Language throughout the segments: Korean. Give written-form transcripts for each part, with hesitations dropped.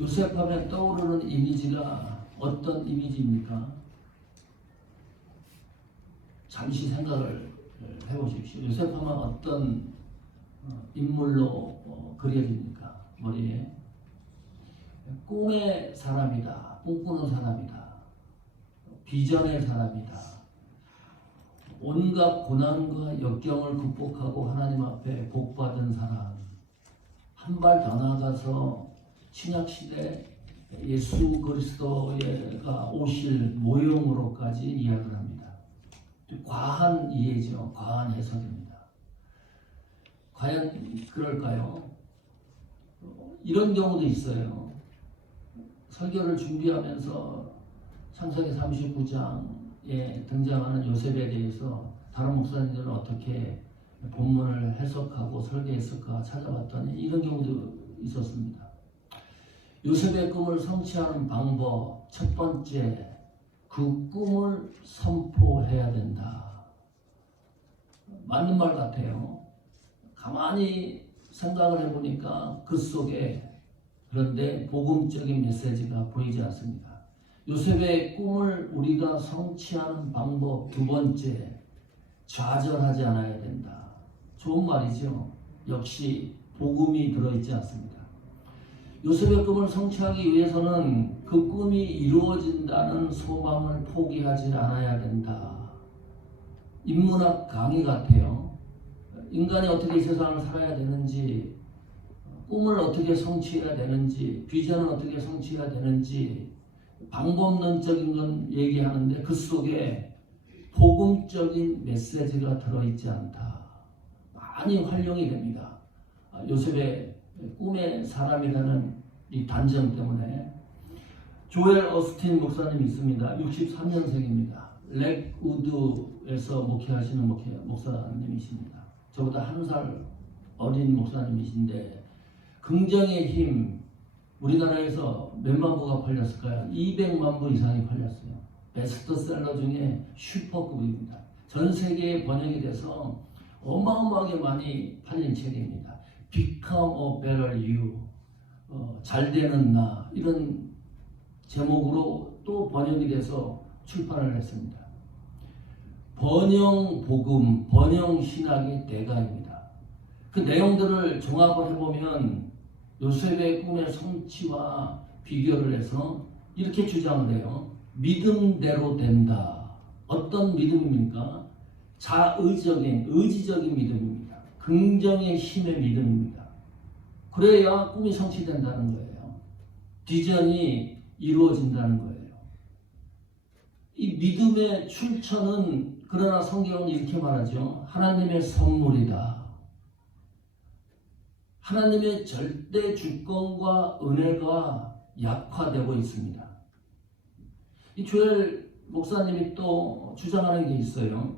요셉 하면 떠오르는 이미지가 어떤 이미지입니까? 잠시 생각을 해보십시오. 요셉 하면 어떤 인물로 그려집니까? 머리에. 꿈의 사람이다. 꿈꾸는 사람이다. 비전의 사람이다. 온갖 고난과 역경을 극복하고 하나님 앞에 복받은 사람. 한 발 더 나아가서 신약시대 예수 그리스도가 오실 모형으로까지 이야기를 합니다. 과한 이해죠. 과한 해석입니다. 과연 그럴까요? 이런 경우도 있어요. 설교를 준비하면서 창세기 39장에 등장하는 요셉에 대해서 다른 목사님들은 어떻게 본문을 해석하고 설계했을까 찾아봤더니 이런 경우도 있었습니다. 요셉의 꿈을 성취하는 방법, 첫 번째, 그 꿈을 선포해야 된다. 맞는 말 같아요. 가만히 생각을 해보니까 그 속에 그런데 복음적인 메시지가 보이지 않습니다. 요셉의 꿈을 우리가 성취하는 방법 두 번째, 좌절하지 않아야 된다. 좋은 말이죠. 역시 복음이 들어있지 않습니다. 요셉의 꿈을 성취하기 위해서는 그 꿈이 이루어진다는 소망을 포기하지 않아야 된다. 인문학 강의 같아요. 인간이 어떻게 세상을 살아야 되는지, 꿈을 어떻게 성취해야 되는지, 비전을 어떻게 성취해야 되는지 방법론적인 건 얘기하는데 그 속에 복음적인 메시지가 들어있지 않다. 많이 활용이 됩니다. 요셉의 꿈의 사람이라는 이 단점 때문에. 조엘 어스틴 목사님이 있습니다. 63년생입니다. 렉우드에서 목회하시는 목사님이십니다. 저보다 한 살 어린 목사님이신데 긍정의 힘, 우리나라에서 몇만 부가 팔렸을까요? 200만 부 이상이 팔렸어요. 베스트셀러 중에 슈퍼급입니다. 전 세계에 번역이 돼서 어마어마하게 많이 팔린 책입니다. Become a better you, 잘 되는 나, 이런 제목으로 또 번역이 돼서 출판을 했습니다. 번영 복음, 번영 신학의 대가입니다. 그 내용들을 종합을 해보면 요셉의 꿈의 성취와 비교를 해서 이렇게 주장을 해요. 믿음대로 된다. 어떤 믿음입니까? 의지적인 믿음입니다. 긍정의 힘의 믿음입니다. 그래야 꿈이 성취된다는 거예요. 비전이 이루어진다는 거예요. 이 믿음의 출처는 그러나 성경은 이렇게 말하죠. 하나님의 선물이다. 하나님의 절대 주권과 은혜가 약화되고 있습니다. 이 조엘 목사님이 또 주장하는 게 있어요.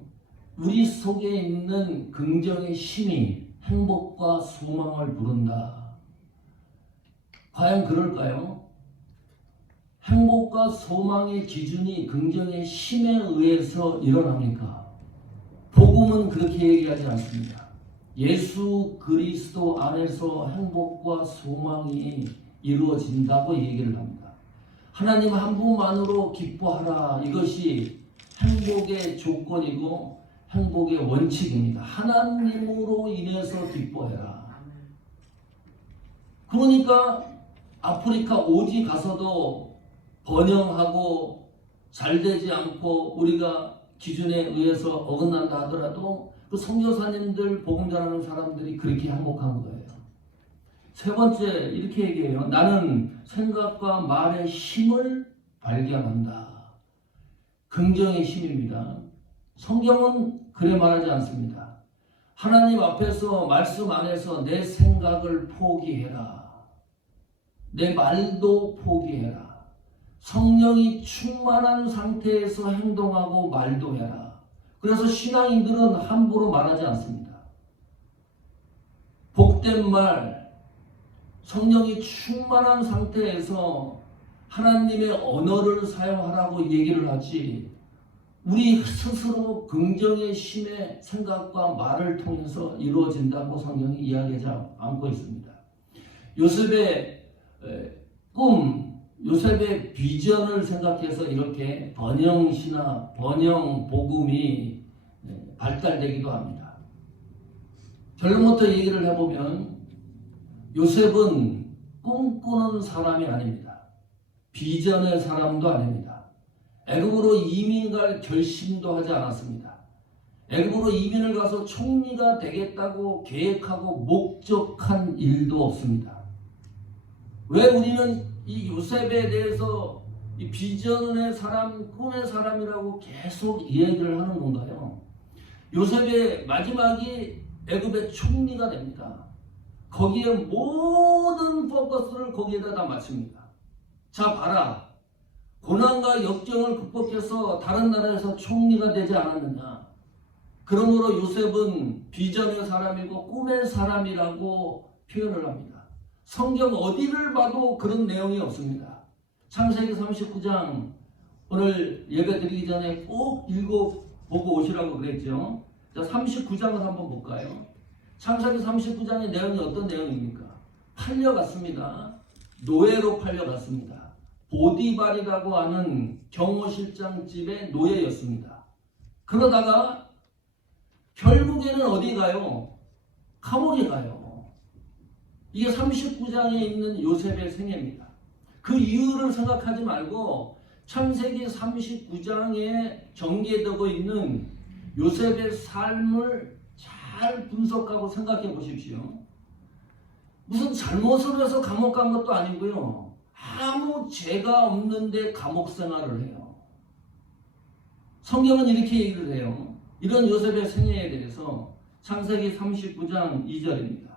우리 속에 있는 긍정의 힘이 행복과 소망을 부른다. 과연 그럴까요? 행복과 소망의 기준이 긍정의 힘에 의해서 일어납니까? 복음은 그렇게 얘기하지 않습니다. 예수 그리스도 안에서 행복과 소망이 이루어진다고 얘기를 합니다. 하나님 한 분만으로 기뻐하라. 이것이 행복의 조건이고 행복의 원칙입니다. 하나님으로 인해서 기뻐해라. 그러니까 아프리카 오지 가서도 번영하고 잘 되지 않고 우리가 기준에 의해서 어긋난다 하더라도 그 선교사님들, 복음 전하는 사람들이 그렇게 행복한 거예요. 세 번째, 이렇게 얘기해요. 나는 생각과 말의 힘을 발견한다. 긍정의 힘입니다. 성경은 그래 말하지 않습니다. 하나님 앞에서 말씀 안에서 내 생각을 포기해라. 내 말도 포기해라. 성령이 충만한 상태에서 행동하고 말도 해라. 그래서 신앙인들은 함부로 말하지 않습니다. 복된 말, 성령이 충만한 상태에서 하나님의 언어를 사용하라고 얘기를 하지, 우리 스스로 긍정의 힘의 생각과 말을 통해서 이루어진다고 성경이 이야기하지 않고 있습니다. 요셉의 요셉의 비전을 생각해서 이렇게 번영신화, 번영복음이 발달되기도 합니다. 결론부터 얘기를 해보면 요셉은 꿈꾸는 사람이 아닙니다. 비전의 사람도 아닙니다. 애굽으로 이민 갈 결심도 하지 않았습니다. 애굽으로 이민을 가서 총리가 되겠다고 계획하고 목적한 일도 없습니다. 왜 우리는 이 요셉에 대해서 이 비전의 사람, 꿈의 사람이라고 계속 이야기를 하는 건가요? 요셉의 마지막이 애굽의 총리가 됩니다. 거기에 모든 포커스를 거기에다 다 맞춥니다. 자, 봐라. 고난과 역경을 극복해서 다른 나라에서 총리가 되지 않았느냐. 그러므로 요셉은 비전의 사람이고 꿈의 사람이라고 표현을 합니다. 성경 어디를 봐도 그런 내용이 없습니다. 창세기 39장 오늘 예배 드리기 전에 꼭 읽어보고 오시라고 그랬죠. 자, 39장을 한번 볼까요? 창세기 39장의 내용이 어떤 내용입니까? 팔려갔습니다. 노예로 팔려갔습니다. 보디발이라고 하는 경호실장 집의 노예였습니다. 그러다가 결국에는 어디 가요? 감옥에 가요. 이게 39장에 있는 요셉의 생애입니다. 그 이유를 생각하지 말고 창세기 39장에 전개되고 있는 요셉의 삶을 잘 분석하고 생각해 보십시오. 무슨 잘못을 해서 감옥 간 것도 아니고요. 아무 죄가 없는데 감옥 생활을 해요. 성경은 이렇게 얘기를 해요. 이런 요셉의 생애에 대해서 창세기 39장 2절입니다.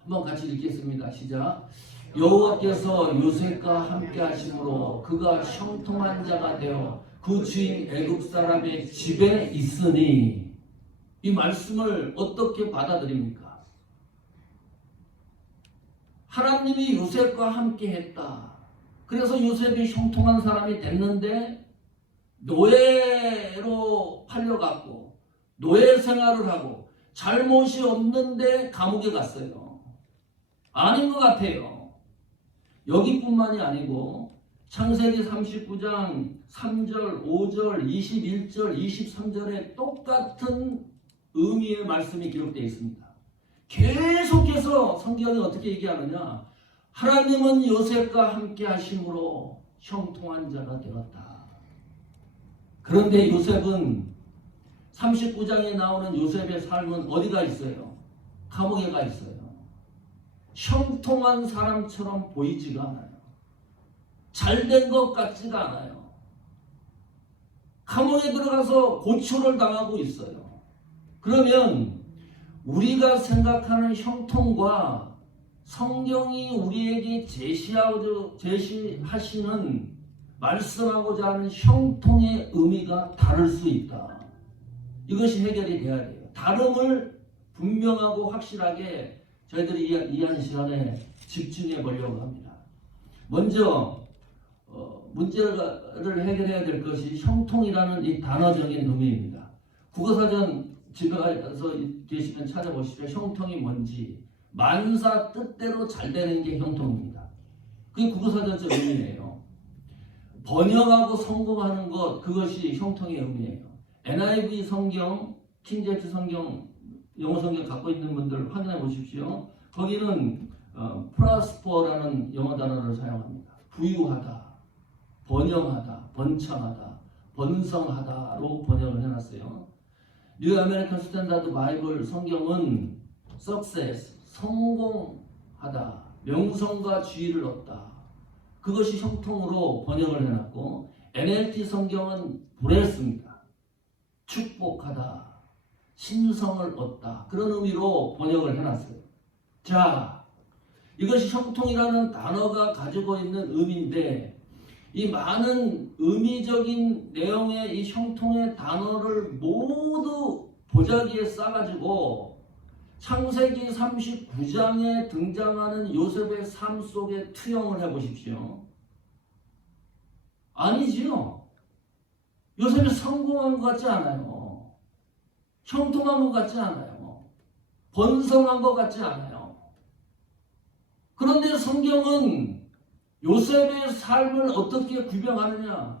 한번 같이 읽겠습니다. 시작. 여호와께서 요셉과 함께 하심으로 그가 형통한 자가 되어 그 주인 애굽 사람의 집에 있으니. 이 말씀을 어떻게 받아들입니까? 하나님이 요셉과 함께 했다. 그래서 요셉이 형통한 사람이 됐는데 노예로 팔려갔고 노예 생활을 하고 잘못이 없는데 감옥에 갔어요. 아닌 것 같아요. 여기뿐만이 아니고 창세기 39장 3절, 5절, 21절, 23절에 똑같은 의미의 말씀이 기록되어 있습니다. 계속해서 성경이 어떻게 얘기하느냐? 하나님은 요셉과 함께 하심으로 형통한 자가 되었다. 그런데 요셉은 39장에 나오는 요셉의 삶은 어디가 있어요? 감옥에 가 있어요. 형통한 사람처럼 보이지가 않아요. 잘된 것 같지가 않아요. 감옥에 들어가서 고초를 당하고 있어요. 그러면 우리가 생각하는 형통과 성경이 우리에게 제시하시는 말씀하고자 하는 형통의 의미가 다를 수 있다. 이것이 해결이 돼야 돼요. 다름을 분명하고 확실하게 저희들이 이해하는 시간에 집중해 보려고 합니다. 먼저 문제를 해결해야 될 것이 형통이라는 이 단어적인 의미입니다. 국어사전 집에 가서 계시면 찾아보시죠. 형통이 뭔지. 만사 뜻대로 잘 되는 게 형통입니다. 그게 국어사전적 의미예요. 번영하고 성공하는 것, 그것이 형통의 의미예요. NIV 성경, 킹제임스 성경, 영어 성경 갖고 있는 분들 확인해 보십시오. 거기는 prosper라는 영어 단어를 사용합니다. 부유하다, 번영하다, 번창하다, 번성하다로 번역을 해놨어요. 뉴 아메리칸 스탠다드 바이블 성경은 success, 성공하다, 명성과 지위를 얻다, 그것이 형통으로 번역을 해놨고, NLT 성경은 bless입니다. 축복하다, 신성을 얻다, 그런 의미로 번역을 해놨어요. 자, 이것이 형통이라는 단어가 가지고 있는 의미인데, 이 많은 의미적인 내용의 이 형통의 단어를 모두 보자기에 싸가지고 창세기 39장에 등장하는 요셉의 삶 속에 투영을 해보십시오. 아니지요. 요셉이 성공한 것 같지 않아요. 형통한 것 같지 않아요. 번성한 것 같지 않아요. 그런데 성경은 요셉의 삶을 어떻게 구별하느냐?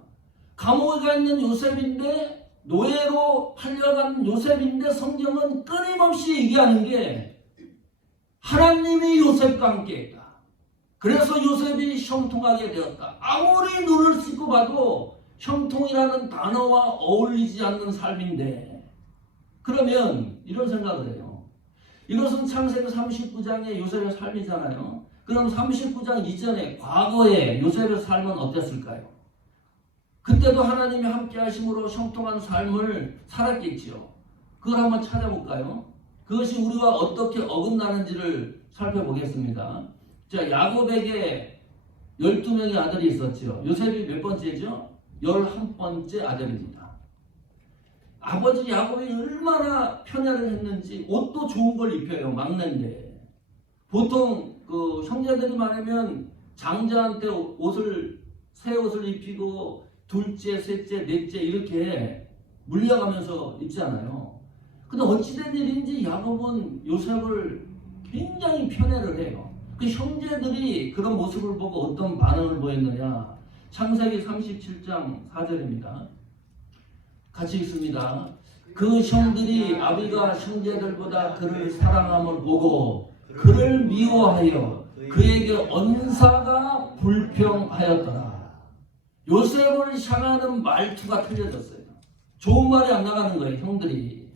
감옥에 가 있는 요셉인데, 노예로 팔려간 요셉인데, 성경은 끊임없이 얘기하는 게 하나님이 요셉과 함께했다. 그래서 요셉이 형통하게 되었다. 아무리 눈을 씻고 봐도 형통이라는 단어와 어울리지 않는 삶인데, 그러면 이런 생각을 해요. 이것은 창세기 39장의 요셉의 삶이잖아요. 그럼 39장 이전에 과거에 요셉의 삶은 어땠을까요? 그때도 하나님이 함께 하심으로 형통한 삶을 살았겠지요. 그걸 한번 찾아볼까요? 그것이 우리와 어떻게 어긋나는지를 살펴보겠습니다. 자, 야곱에게 12명의 아들이 있었죠. 요셉이 몇 번째죠? 11번째 아들입니다. 아버지 야곱이 얼마나 편애를 했는지 옷도 좋은 걸 입혀요. 막내인데. 보통 그 형제들이 많으면 장자한테 새 옷을 입히고 둘째, 셋째, 넷째 이렇게 물려가면서 입잖아요. 근데 어찌된 일인지 야곱은 요셉을 굉장히 편애를 해요. 그 형제들이 그런 모습을 보고 어떤 반응을 보였느냐? 창세기 37장 4절입니다. 같이 읽습니다. 그 형들이 아비가 형제들보다 그를 사랑함을 보고 그를 미워하여 그에게 언사가 불평하였더라. 요셉을 향하는 말투가 틀려졌어요. 좋은 말이 안 나가는 거예요, 형들이.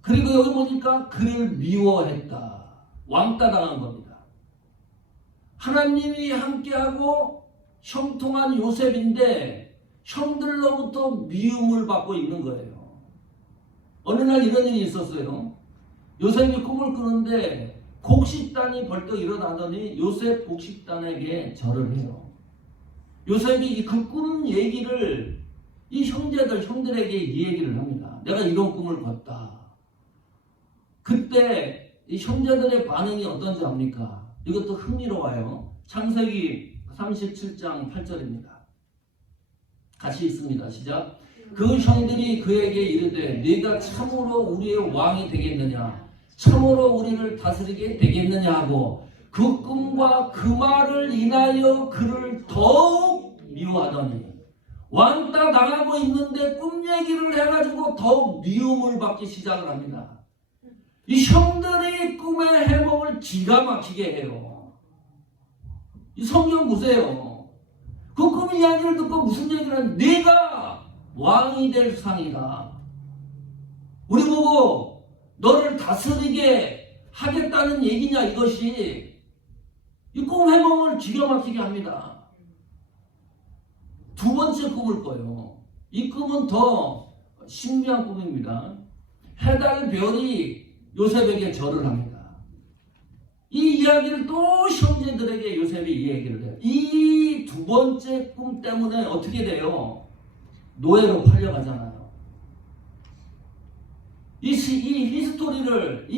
그리고 여기 보니까 그를 미워했다. 왕따 당한 겁니다. 하나님이 함께하고 형통한 요셉인데 형들로부터 미움을 받고 있는 거예요. 어느 날 이런 일이 있었어요. 요셉이 꿈을 꾸는데 곡식단이 벌떡 일어나더니 요셉 곡식단에게 절을 해요. 요셉이 그 꿈 얘기를 이 형들에게 이 얘기를 합니다. 내가 이런 꿈을 꿨다. 그때 이 형제들의 반응이 어떤지 압니까? 이것도 흥미로워요. 창세기 37장 8절입니다. 같이 읽습니다. 시작. 그 형들이 그에게 이르되 네가 참으로 우리의 왕이 되겠느냐? 참으로 우리를 다스리게 되겠느냐 하고 그 꿈과 그 말을 인하여 그를 더욱 미워하더니 왕따 당하고 있는데 꿈 얘기를 해가지고 더욱 미움을 받기 시작을 합니다. 이 형들이 꿈의 해몽을 기가 막히게 해요. 이 성경 보세요. 그 꿈 이야기를 듣고 무슨 얘기를 하는데 네가 왕이 될 상이다. 우리 보고 너를 다스리게 하겠다는 얘기냐 이것이. 이 꿈 해몽을 기가 막히게 합니다. 두 번째 꿈을 꿔요. 이 꿈은 더 신비한 꿈입니다. 해달 별이 요셉에게 절을 합니다. 이 이야기를 또 형제들에게 요셉이 이 얘기를 해요. 이 두 번째 꿈 때문에 어떻게 돼요? 노예로 팔려가잖아요. 이 히스토리를, 이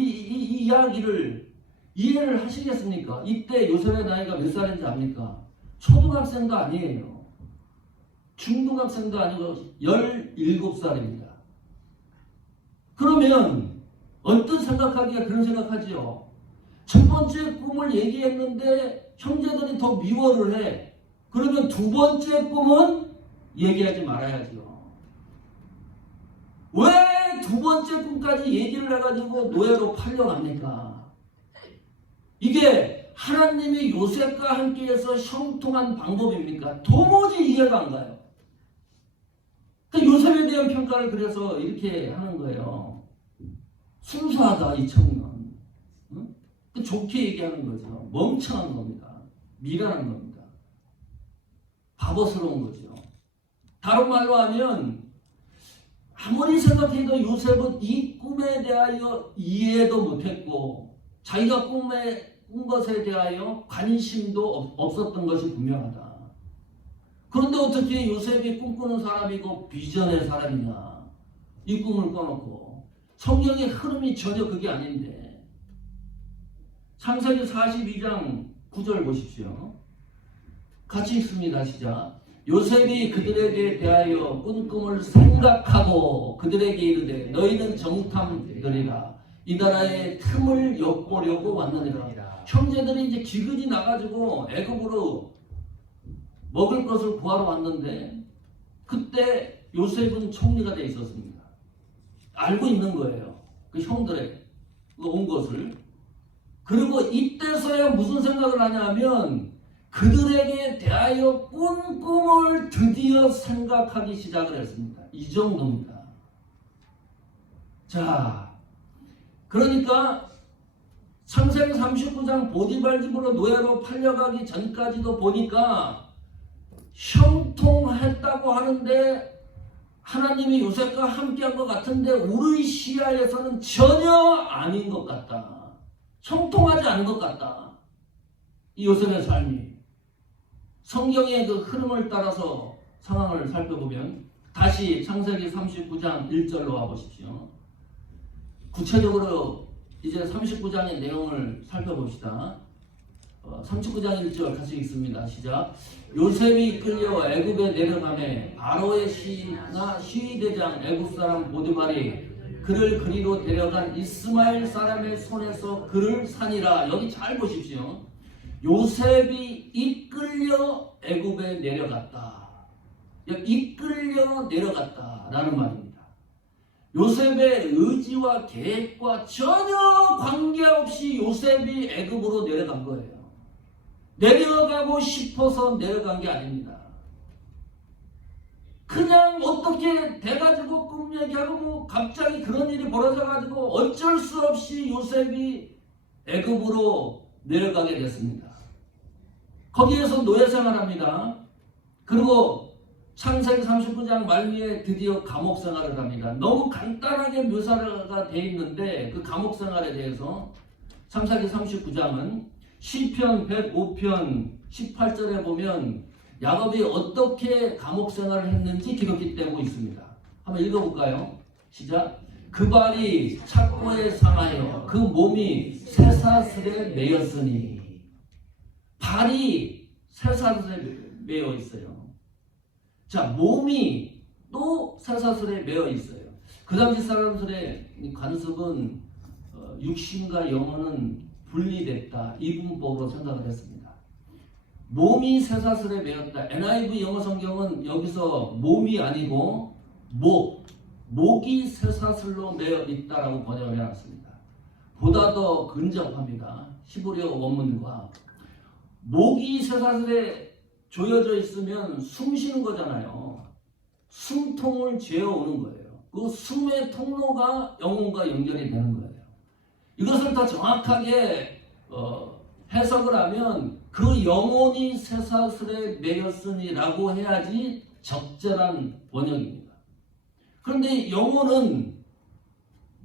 이야기를 이해를 하시겠습니까? 이때 요셉의 나이가 몇 살인지 압니까? 초등학생도 아니에요. 중등학생도 아니고 17살입니다. 그러면 언뜻 생각하기에 그런 생각하지요. 첫 번째 꿈을 얘기했는데 형제들이 더 미워를 해. 그러면 두 번째 꿈은 얘기하지 말아야죠. 왜 두 번째 꿈까지 얘기를 해가지고 노예로 팔려갑니까? 이게 하나님이 요셉과 함께해서 형통한 방법입니까? 도무지 이해가 안 가요. 요셉에 대한 평가를 그래서 이렇게 하는 거예요. 순수하다 이 청년. 응? 좋게 얘기하는 거죠. 멍청한 겁니다. 미련한 겁니다. 바보스러운 거죠. 다른 말로 하면 아무리 생각해도 요셉은 이 꿈에 대하여 이해도 못했고 자기가 꾼 것에 대하여 관심도 없었던 것이 분명하다. 그런데 어떻게 요셉이 꿈꾸는 사람이고 비전의 사람이냐. 이 꿈을 꿔놓고 성경의 흐름이 전혀 그게 아닌데. 창세기 42장 9절 보십시오. 같이 읽습니다. 시작. 요셉이 그들에게 대하여 꾼 꿈을 생각하고 그들에게 이르되 너희는 정탐들이라 이 나라의 틈을 엿보려고 왔느니라. 형제들이 이제 기근이 나가지고 애굽으로 먹을 것을 구하러 왔는데 그때 요셉은 총리가 돼 있었습니다. 알고 있는 거예요. 그 형들의 온 것을. 그리고 이때서야 무슨 생각을 하냐면 그들에게 대하여 꾼 꿈을 드디어 생각하기 시작을 했습니다. 이 정도입니다. 자, 그러니까 창세기 39장 보디발 집으로 노예로 팔려가기 전까지도 보니까 형통했다고 하는데 하나님이 요셉과 함께한 것 같은데 우리 시야에서는 전혀 아닌 것 같다. 형통하지 않은 것 같다. 이 요셉의 삶이. 성경의 그 흐름을 따라서 상황을 살펴보면 다시 창세기 39장 1절로 와보십시오. 구체적으로 이제 39장의 내용을 살펴봅시다. 39장 1절 같이 읽습니다. 시작. 요셉이 이끌려 애굽에 내려가매 바로의 시나 시위대장 애굽 사람 보디발이 그를 그리로 데려간 이스마엘 사람의 손에서 그를 산이라. 여기 잘 보십시오. 요셉이 이끌려 애굽에 내려갔다. 이끌려 내려갔다라는 말입니다. 요셉의 의지와 계획과 전혀 관계없이 요셉이 애굽으로 내려간 거예요. 내려가고 싶어서 내려간 게 아닙니다. 그냥 어떻게 돼가지고 꿈 얘기하고 뭐 갑자기 그런 일이 벌어져가지고 어쩔 수 없이 요셉이 애굽으로 내려가게 됐습니다. 거기에서 노예 생활합니다. 그리고 창세기 39장 말미에 드디어 감옥 생활을 합니다. 너무 간단하게 묘사가 되어 있는데 그 감옥 생활에 대해서 창세기 39장은 시편 105편 18절에 보면 야곱이 어떻게 감옥 생활을 했는지 기록이 되고 있습니다. 한번 읽어볼까요? 시작. 그 발이 착고에 상하여 그 몸이 쇠사슬에 매였으니. 발이 쇠사슬에 매여 있어요. 자, 몸이 또 쇠사슬에 매여 있어요. 그 당시 사람들의 관습은 육신과 영혼은 분리됐다. 이분법으로 생각을 했습니다. 몸이 쇠사슬에 매였다. NIV 영어 성경은 여기서 몸이 아니고 목이 쇠사슬로 매여 있다라고 번역을 해놨습니다. 보다 더 근접합니다. 히브리어 원문과. 목이 쇠사슬에 조여져 있으면 숨 쉬는 거잖아요. 숨통을 죄어오는 거예요. 그 숨의 통로가 영혼과 연결이 되는 거예요. 이것을 더 정확하게 해석을 하면 그 영혼이 쇠사슬에 매였으니라고 해야지 적절한 번역입니다. 그런데 영혼은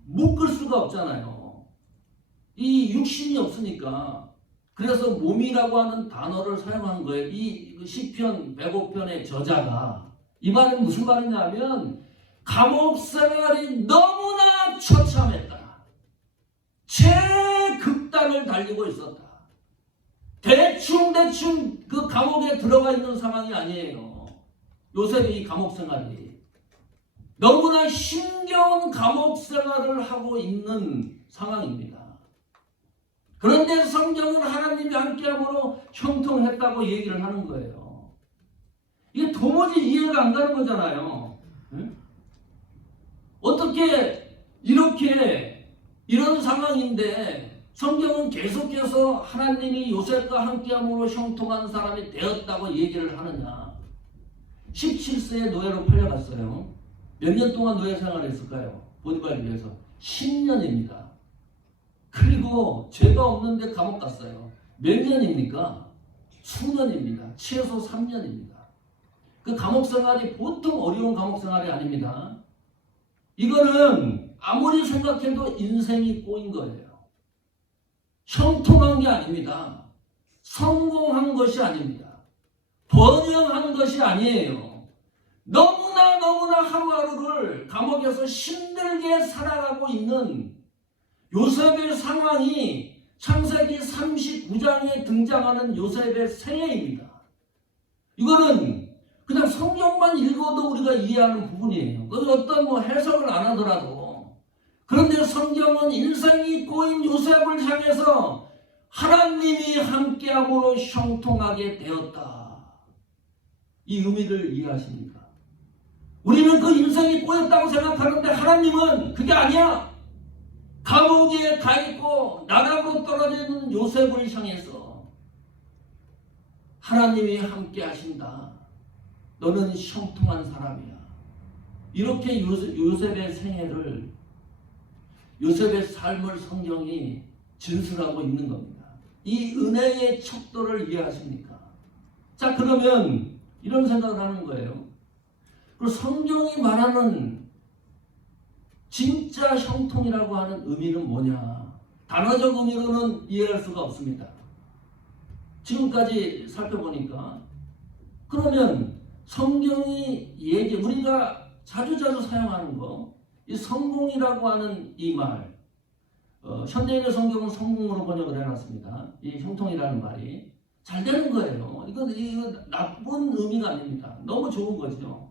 묶을 수가 없잖아요. 이 육신이 없으니까. 그래서 몸이라고 하는 단어를 사용한 거예요. 이 시편 105편의 저자가. 이 말은 무슨 말이냐면 감옥 생활이 너무나 처참했다. 최극단을 달리고 있었다. 대충 그 감옥에 들어가 있는 상황이 아니에요. 요셉이 이 감옥 생활이. 너무나 힘겨운 감옥 생활을 하고 있는 상황입니다. 그런데 성경은 하나님이 함께함으로 형통했다고 얘기를 하는 거예요. 이게 도무지 이해가 안 가는 거잖아요. 응? 어떻게 이렇게 이런 상황인데 성경은 계속해서 하나님이 요셉과 함께함으로 형통한 사람이 되었다고 얘기를 하느냐. 17세에 노예로 팔려갔어요. 몇 년 동안 노예 생활했을까요? 보디발 집에서 10년입니다. 그리고 죄가 없는데 감옥 갔어요. 몇 년입니까? 수년입니다. 최소 3년입니다. 그 감옥 생활이 보통 어려운 감옥 생활이 아닙니다. 이거는 아무리 생각해도 인생이 꼬인 거예요. 형통한 게 아닙니다. 성공한 것이 아닙니다. 번영한 것이 아니에요. 너무나 하루하루를 감옥에서 힘들게 살아가고 있는 요셉의 상황이 창세기 39장에 등장하는 요셉의 생애입니다. 이거는 그냥 성경만 읽어도 우리가 이해하는 부분이에요. 어떤 해석을 안 하더라도. 그런데 성경은 인생이 꼬인 요셉을 향해서 하나님이 함께함으로 형통하게 되었다. 이 의미를 이해하십니까? 우리는 그 인생이 꼬였다고 생각하는데 하나님은 그게 아니야. 감옥에 가 있고 나락으로 떨어져 있는 요셉을 향해서 하나님이 함께 하신다. 너는 형통한 사람이야. 이렇게 요셉의 생애를, 요셉의 삶을 성경이 진술하고 있는 겁니다. 이 은혜의 척도를 이해하십니까? 자, 그러면 이런 생각을 하는 거예요. 그 성경이 말하는 진짜 형통이라고 하는 의미는 뭐냐? 단어적 의미로는 이해할 수가 없습니다. 지금까지 살펴보니까. 그러면 성경이 우리가 자주자주 사용하는 거, 이 성공이라고 하는 이 말, 현대인의 성경은 성공으로 번역을 해놨습니다. 이 형통이라는 말이 잘 되는 거예요. 이건 나쁜 의미가 아닙니다. 너무 좋은 거죠.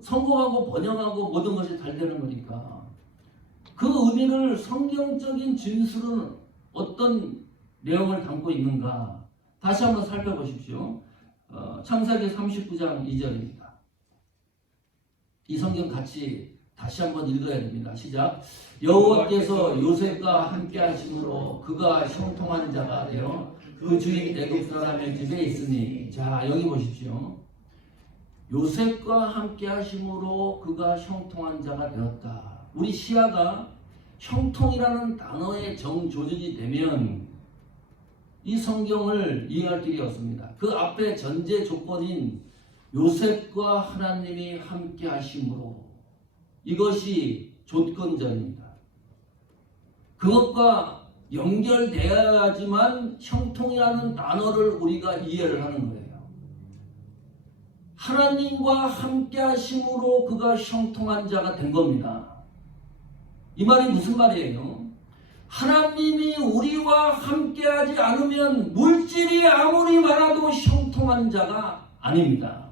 성공하고 번영하고 모든 것이 잘 되는 거니까. 그 의미를 성경적인 진술은 어떤 내용을 담고 있는가? 다시 한번 살펴보십시오. 창세기 39장 2절입니다. 이 성경 같이 다시 한번 읽어야 됩니다. 시작. 여호와께서 요셉과 함께 하심으로 그가 형통한 자가 되어 그 주인 애굽 사람의 집에 있으니. 자, 여기 보십시오. 요셉과 함께 하심으로 그가 형통한 자가 되었다. 우리 시야가 형통이라는 단어의 정조직이 되면 이 성경을 이해할 길이 없습니다. 그 앞에 전제 조건인 요셉과 하나님이 함께 하심으로, 이것이 조건절입니다. 그것과 연결되어야지만 형통이라는 단어를 우리가 이해를 하는 거예요. 하나님과 함께 하심으로 그가 형통한 자가 된 겁니다. 이 말이 무슨 말이에요? 하나님이 우리와 함께 하지 않으면 물질이 아무리 많아도 형통한 자가 아닙니다.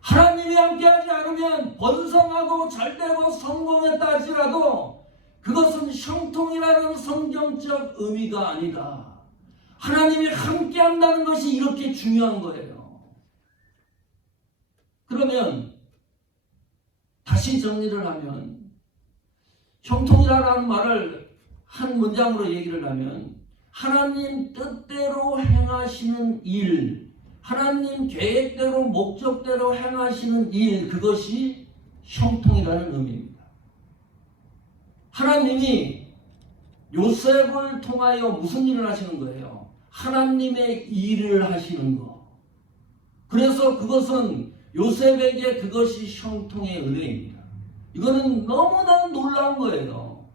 하나님이 함께하지 않으면 번성하고 잘되고 성공했다 할지라도 그것은 형통이라는 성경적 의미가 아니다. 하나님이 함께한다는 것이 이렇게 중요한 거예요. 그러면 다시 정리를 하면, 형통이라는 말을 한 문장으로 얘기를 하면, 하나님 뜻대로 행하시는 일, 하나님 계획대로 목적대로 행하시는 일, 그것이 형통이라는 의미입니다. 하나님이 요셉을 통하여 무슨 일을 하시는 거예요? 하나님의 일을 하시는 거. 그래서 그것은 요셉에게 그것이 형통의 은혜입니다. 이거는 너무나 놀라운 거예요.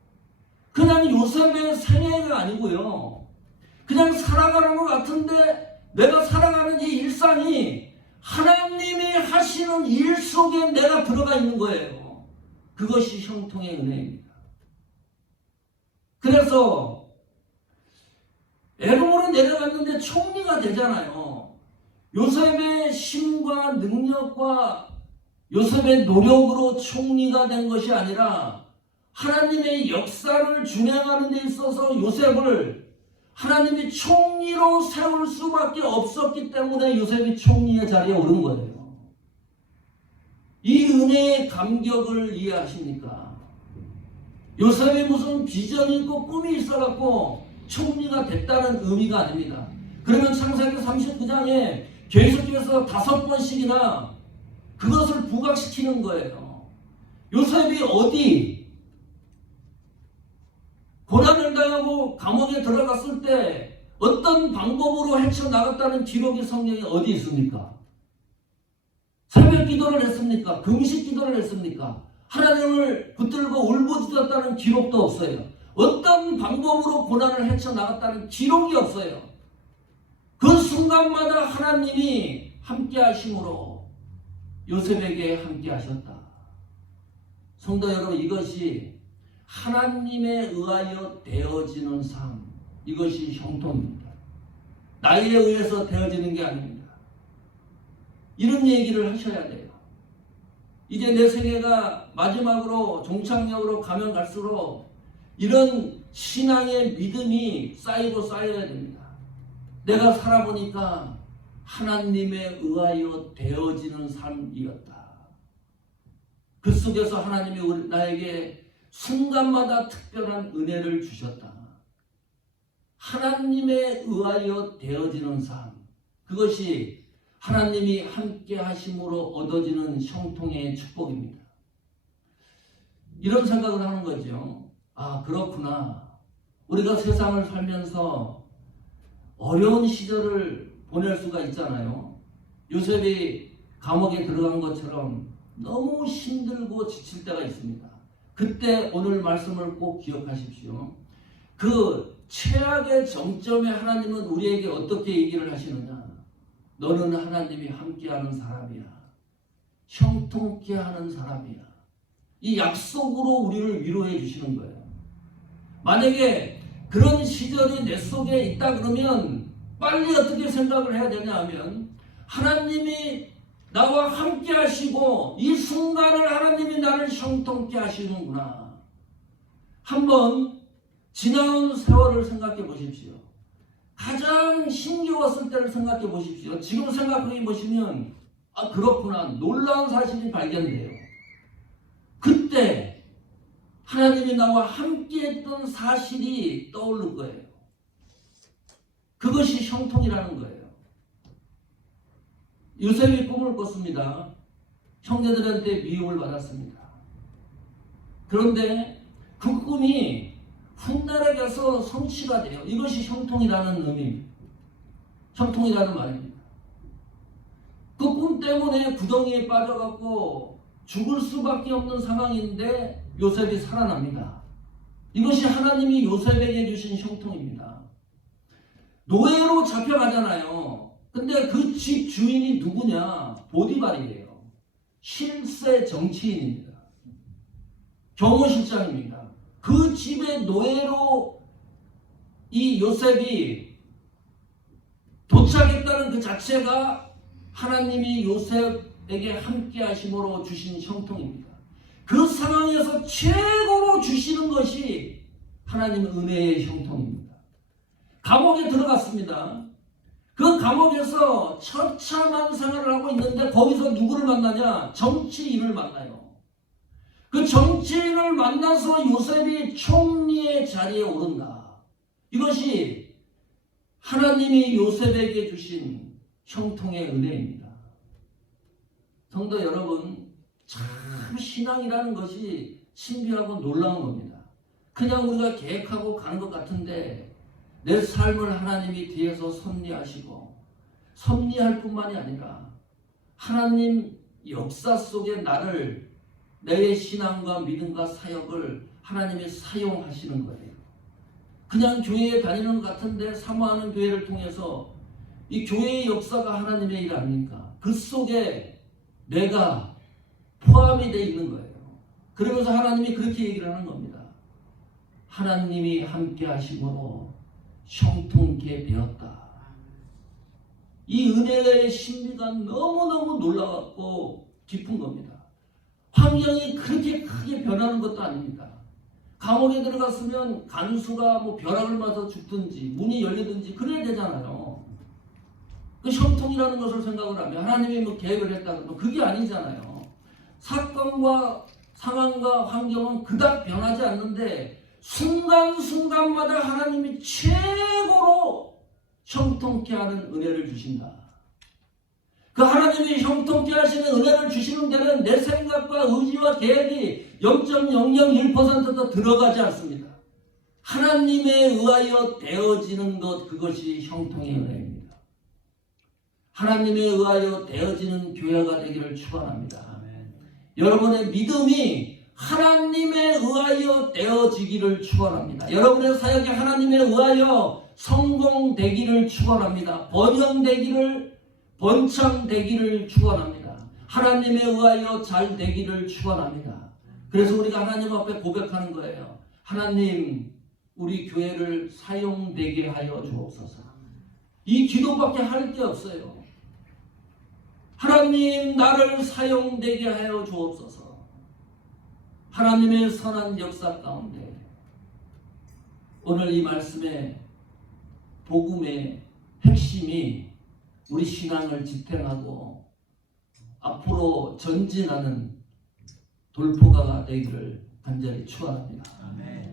그냥 요셉의 생애가 아니고요. 그냥 살아가는 것 같은데 내가 살아가는 이 일상이 하나님이 하시는 일 속에 내가 들어가 있는 거예요. 그것이 형통의 은혜입니다. 그래서 애굽으로 내려갔는데 총리가 되잖아요. 요셉의 힘과 능력과 요셉의 노력으로 총리가 된 것이 아니라 하나님의 역사를 준행하는 데 있어서 요셉을 하나님이 총리로 세울 수밖에 없었기 때문에 요셉이 총리의 자리에 오른 거예요. 이 은혜의 감격을 이해하십니까? 요셉이 무슨 비전이 있고 꿈이 있어갖고 총리가 됐다는 의미가 아닙니다. 그러면 창세기 39장에 계속해서 5번씩이나 그것을 부각시키는 거예요. 요셉이 어디 고난을 당하고 감옥에 들어갔을 때 어떤 방법으로 헤쳐나갔다는 기록이 성경에 어디 있습니까? 새벽 기도를 했습니까? 금식 기도를 했습니까? 하나님을 붙들고 울부짖었다는 기록도 없어요. 어떤 방법으로 고난을 헤쳐나갔다는 기록이 없어요. 그 순간마다 하나님이 함께 하심으로 요셉에게 함께 하셨다. 성도 여러분, 이것이 하나님에 의하여 되어지는 삶, 이것이 형통입니다. 나에 의해서 되어지는 게 아닙니다. 이런 얘기를 하셔야 돼요. 이제 내 생애가 마지막으로 종착역으로 가면 갈수록 이런 신앙의 믿음이 쌓이고 쌓여야 됩니다. 내가 살아보니까 하나님에 의하여 되어지는 삶이었다. 그 속에서 하나님이 나에게 순간마다 특별한 은혜를 주셨다. 하나님에 의하여 되어지는 삶, 그것이 하나님이 함께 하심으로 얻어지는 형통의 축복입니다. 이런 생각을 하는 거죠. 아, 그렇구나. 우리가 세상을 살면서 어려운 시절을 보낼 수가 있잖아요. 요셉이 감옥에 들어간 것처럼 너무 힘들고 지칠 때가 있습니다. 그때 오늘 말씀을 꼭 기억하십시오. 그 최악의 정점에 하나님은 우리에게 어떻게 얘기를 하시느냐. 너는 하나님이 함께하는 사람이야. 형통케 하는 사람이야. 이 약속으로 우리를 위로해 주시는 거예요. 만약에 그런 시절이 내 속에 있다 그러면 빨리 어떻게 생각을 해야 되냐 하면 하나님이 나와 함께 하시고 이 순간을 하나님이 나를 형통케 하시는구나. 한번 지나온 세월을 생각해 보십시오. 가장 힘겨웠을 때를 생각해 보십시오. 지금 생각해 보시면 아, 그렇구나. 놀라운 사실이 발견돼요. 그때 하나님이 나와 함께 했던 사실이 떠오를 거예요. 그것이 형통이라는 거예요. 요셉이 꿈을 꿨습니다. 형제들한테 미움을 받았습니다. 그런데 그 꿈이 훗날에 가서 성취가 돼요. 이것이 형통이라는 의미입니다. 형통이라는 말입니다. 그 꿈 때문에 구덩이에 빠져갖고 죽을 수밖에 없는 상황인데 요셉이 살아납니다. 이것이 하나님이 요셉에게 주신 형통입니다. 노예로 잡혀가잖아요. 근데 그 집 주인이 누구냐? 보디발이에요. 실세 정치인입니다. 경호실장입니다. 그 집의 노예로 이 요셉이 도착했다는 그 자체가 하나님이 요셉에게 함께 하심으로 주신 형통입니다. 그 상황에서 최고로 주시는 것이 하나님의 은혜의 형통입니다. 감옥에 들어갔습니다. 그 감옥에서 처참한 생활을 하고 있는데 거기서 누구를 만나냐? 정치인을 만나요. 그 정치인을 만나서 요셉이 총리의 자리에 오른다. 이것이 하나님이 요셉에게 주신 형통의 은혜입니다. 성도 여러분, 참 신앙이라는 것이 신비하고 놀라운 겁니다. 그냥 우리가 계획하고 가는 것 같은데 내 삶을 하나님이 뒤에서 섭리하시고 섭리할 뿐만이 아니라 하나님 역사 속에 나를 내 신앙과 믿음과 사역을 하나님이 사용하시는 거예요. 그냥 교회에 다니는 것 같은데 사모하는 교회를 통해서 이 교회의 역사가 하나님의 일 아닙니까? 그 속에 내가 포함이 되어 있는 거예요. 그러면서 하나님이 그렇게 얘기를 하는 겁니다. 하나님이 함께 하심으로 형통케 되었다. 이 은혜의 신비가 너무너무 놀라웠고 깊은 겁니다. 환경이 그렇게 크게 변하는 것도 아닙니다. 감옥에 들어갔으면 간수가 뭐 벼락을 맞아 죽든지 문이 열리든지 그래야 되잖아요. 그 형통이라는 것을 생각을 하면 하나님이 뭐 계획을 했다 그러면 그게 아니잖아요. 사건과 상황과 환경은 그닥 변하지 않는데 순간순간마다 하나님이 최고로 형통케 하는 은혜를 주신다. 그 하나님이 형통케 하시는 은혜를 주시는 데는 내 생각과 의지와 계획이 0.001%도 들어가지 않습니다. 하나님에 의하여 되어지는 것, 그것이 형통의 은혜입니다. 하나님에 의하여 되어지는 교회가 되기를 축원합니다. 여러분의 믿음이 하나님에 의하여 되어지기를 축원합니다. 여러분의 사역이 하나님에 의하여 성공되기를 축원합니다. 번영되기를, 번창되기를 축원합니다. 하나님에 의하여 잘 되기를 축원합니다. 그래서 우리가 하나님 앞에 고백하는 거예요. 하나님, 우리 교회를 사용되게 하여 주옵소서. 이 기도밖에 할 게 없어요. 하나님, 나를 사용되게 하여 주옵소서. 하나님의 선한 역사 가운데 오늘 이 말씀의 복음의 핵심이 우리 신앙을 지탱하고 앞으로 전진하는 돌포가가 되기를 간절히 축원합니다. 아멘.